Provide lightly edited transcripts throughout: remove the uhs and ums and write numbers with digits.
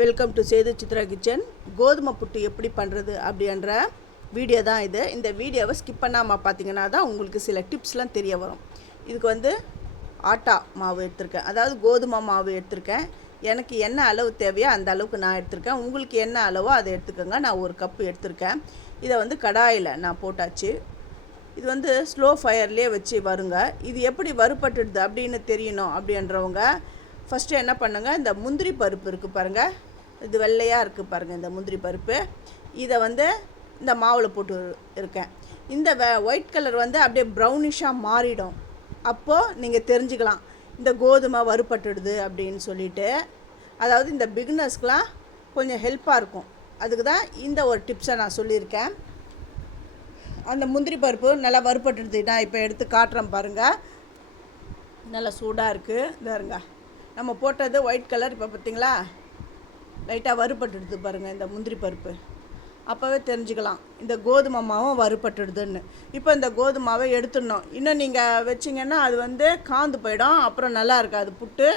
Welcome to Sethu Chitra kitchen. கோதுமை புட்டு எப்படி பண்ணுறது அப்படின்ற வீடியோ தான் இது. இந்த வீடியோவை ஸ்கிப் பண்ணாமல் பார்த்தீங்கன்னா தான் உங்களுக்கு சில டிப்ஸ்லாம் தெரிய வரும். இதுக்கு வந்து ஆட்டா மாவு எடுத்திருக்கேன், அதாவது கோதுமை மாவு எடுத்திருக்கேன். எனக்கு என்ன அளவு தேவையோ அந்த அளவுக்கு நான் எடுத்திருக்கேன். உங்களுக்கு என்ன அளவோ அதை எடுத்துக்கோங்க. நான் ஒரு கப்பு எடுத்திருக்கேன். இதை வந்து கடாயில் நான் போட்டாச்சு. இது வந்து ஸ்லோ ஃபயர்லேயே வச்சு வருங்க. இது எப்படி வறுபட்டுடுது அப்படின்னு தெரியணும் அப்படின்றவங்க ஃபஸ்ட்டு என்ன பண்ணுங்க, இந்த முந்திரி பருப்பு இருக்குது பாருங்கள், இது வெள்ளையாக இருக்குது பாருங்கள், இந்த முந்திரி பருப்பு இதை வந்து இந்த மாவில் போட்டு இருக்கேன். இந்த ஒயிட் கலர் வந்து அப்படியே ப்ரௌனிஷாக மாறிடும். அப்போது நீங்கள் தெரிஞ்சுக்கலாம் இந்த கோதுமை வறுபட்டுடுது அப்படின்னு சொல்லிட்டு. அதாவது இந்த பிகினர்ஸ்க்கெலாம் கொஞ்சம் ஹெல்ப்பாக இருக்கும். அதுக்கு தான் இந்த ஒரு டிப்ஸை நான் சொல்லியிருக்கேன். அந்த முந்திரி பருப்பு நல்லா வறுபட்டுடுது. நான் இப்போ எடுத்து காட்டுறேன் பாருங்கள். நல்லா சூடாக இருக்குது. இதாருங்க, நம்ம போட்டது ஒயிட் கலர். இப்போ பார்த்திங்களா லைட்டாக வறுபட்டுடுது பாருங்கள் இந்த முந்திரி பருப்பு. அப்போவே தெரிஞ்சுக்கலாம் இந்த கோதுமை மாவும் வறுபட்டுடுதுன்னு. இப்போ இந்த கோதுமாவை எடுத்துடணும். இன்னும் நீங்கள் வச்சிங்கன்னா அது வந்து காந்து போயிடும், அப்புறம் நல்லா இருக்காது புட்டு.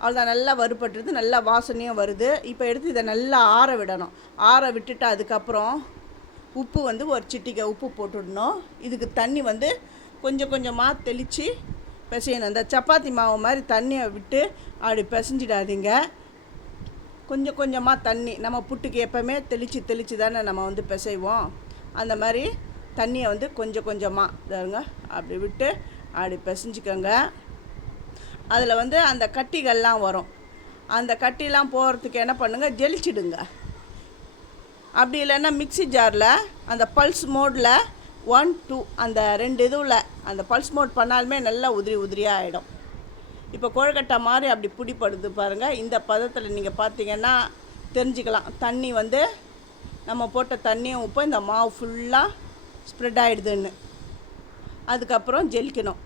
அவ்வளோதான், நல்லா வறுபட்டுடுது, நல்லா வாசனையும் வருது. இப்போ எடுத்து இதை நல்லா ஆற விடணும். ஆற விட்டுட்டு அதுக்கப்புறம் உப்பு வந்து ஒரு சிட்டிகை உப்பு போட்டுடணும். இதுக்கு தண்ணி வந்து கொஞ்சம் கொஞ்சமாக தெளித்து பிசையணும். இந்த சப்பாத்தி மாவு மாதிரி தண்ணியை விட்டு அப்படி பிசைஞ்சிடாதீங்க. கொஞ்சம் கொஞ்சமாக தண்ணி, நம்ம புட்டுக்கு எப்போவுமே தெளித்து தானே நம்ம வந்து பிசைவோம். அந்த மாதிரி தண்ணியை வந்து கொஞ்சம் கொஞ்சமாக இதாருங்க அப்படி விட்டு அப்படி பிசைஞ்சிக்கோங்க. அதில் வந்து அந்த கட்டிகள்லாம் வரும். அந்த கட்டிலாம் போகிறதுக்கு என்ன பண்ணுங்கள், ஜெலிச்சிடுங்க. அப்படி இல்லைன்னா மிக்சி ஜாரில் அந்த பல்ஸ் மோடில் 1 2 அந்த 2 இதுவில் அந்த பல்ஸ் மோட் பண்ணாலுமே நல்லா உதிரியாக ஆகிடும். இப்போ கொழுக்கட்டை மாதிரி அப்படி பிடிப்படுது பாருங்கள். இந்த பதத்தில் நீங்கள் பார்த்தீங்கன்னா தெரிஞ்சுக்கலாம். தண்ணி வந்து நம்ம போட்ட தண்ணியும் உப்பு இந்த மாவு ஃபுல்லாக ஸ்ப்ரெட் ஆகிடுதுன்னு. அதுக்கப்புறம் ஜெலிக்கணும்.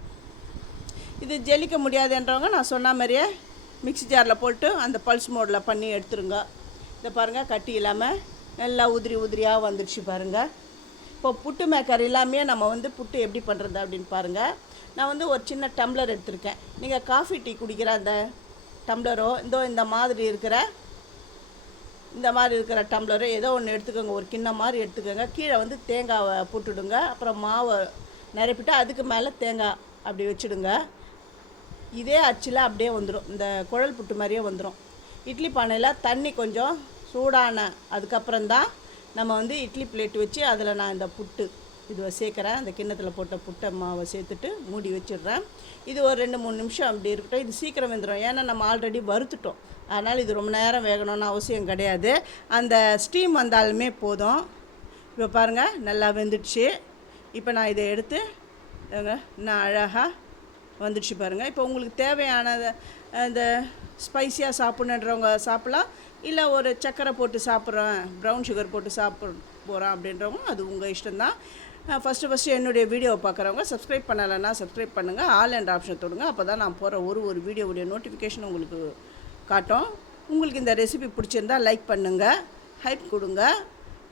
இது ஜெலிக்க முடியாதுன்றவங்க நான் சொன்ன மாதிரியே மிக்சி ஜாரில் போட்டு அந்த பல்ஸ் மோடில் பண்ணி எடுத்துருங்க. இதை பாருங்கள், கட்டி இல்லாமல் நல்லா உதிரியாக வந்துடுச்சு பாருங்கள். இப்போ புட்டு மேக்கர் எல்லாமே நம்ம வந்து புட்டு எப்படி பண்ணுறது அப்படின்னு பாருங்கள். நான் வந்து ஒரு சின்ன டம்ளர் எடுத்திருக்கேன். நீங்கள் காஃபி டீ குடிக்கிற அந்த டம்ளரோ இந்த மாதிரி இருக்கிற டம்ளரோ ஏதோ ஒன்று எடுத்துக்கோங்க. ஒரு கிண்ணம் மாதிரி எடுத்துக்கோங்க. கீழே வந்து தேங்காவை போட்டுடுங்க. அப்புறம் மாவை நிரப்பிட்டு அதுக்கு மேலே தேங்காய் அப்படி வச்சுடுங்க. இதே அச்சில் அப்படியே வந்துடும், இந்த குழல் புட்டு மாதிரியே வந்துடும். இட்லி பானையில் தண்ணி கொஞ்சம் சூடான அதுக்கப்புறம்தான் நம்ம வந்து இட்லி பிளேட் வச்சு அதில் நான் இந்த புட்டு இதுவை சேர்க்குறேன். அந்த கிண்ணத்தில் போட்ட புட்டை மாவை சேர்த்துட்டு மூடி வச்சிடுறேன். இது ஒரு 2-3 நிமிஷம் அப்படி இருக்கட்டும். இது சீக்கிரம் வெந்துடும், ஏன்னா நம்ம ஆல்ரெடி வறுத்துட்டோம். அதனால் இது ரொம்ப நேரம் வேகணும்னு அவசியம் கிடையாது. அந்த ஸ்டீம் வந்தாலுமே போதும். இப்போ பாருங்கள் நல்லா வெந்துடுச்சு. இப்போ நான் இதை எடுத்து நான் அழகாக வந்துடுச்சு பாருங்கள். இப்போ உங்களுக்கு தேவையான இந்த ஸ்பைஸியாக சாப்பிட்ணுன்றவங்க சாப்பிட்லாம். இல்லை ஒரு சர்க்கரை போட்டு சாப்பிட்றேன், ப்ரௌன் சுகர் போட்டு சாப்பிட போகிறேன் அப்படின்றவங்க அது உங்கள் இஷ்டம்தான். ஃபஸ்ட்டு என்னுடைய வீடியோவை பார்க்குறவங்க சப்ஸ்கிரைப் பண்ணலைன்னா சப்ஸ்கிரைப் பண்ணுங்கள். ஆல் என்ற ஆப்ஷன் தொடுங்க. அப்போ தான் நான் போகிற ஒரு வீடியோவுடைய நோட்டிஃபிகேஷன் உங்களுக்கு காட்டும். உங்களுக்கு இந்த ரெசிபி பிடிச்சிருந்தால் லைக் பண்ணுங்கள், ஹைப் கொடுங்க.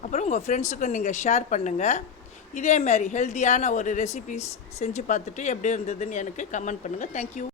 அப்புறம் உங்கள் ஃப்ரெண்ட்ஸுக்கும் நீங்கள் ஷேர் பண்ணுங்கள். இதேமாதிரி ஹெல்த்தியான ஒரு ரெசிபிஸ் செஞ்சு பார்த்துட்டு எப்படி இருந்ததுன்னு எனக்கு கமெண்ட் பண்ணுங்கள். தேங்க்யூ.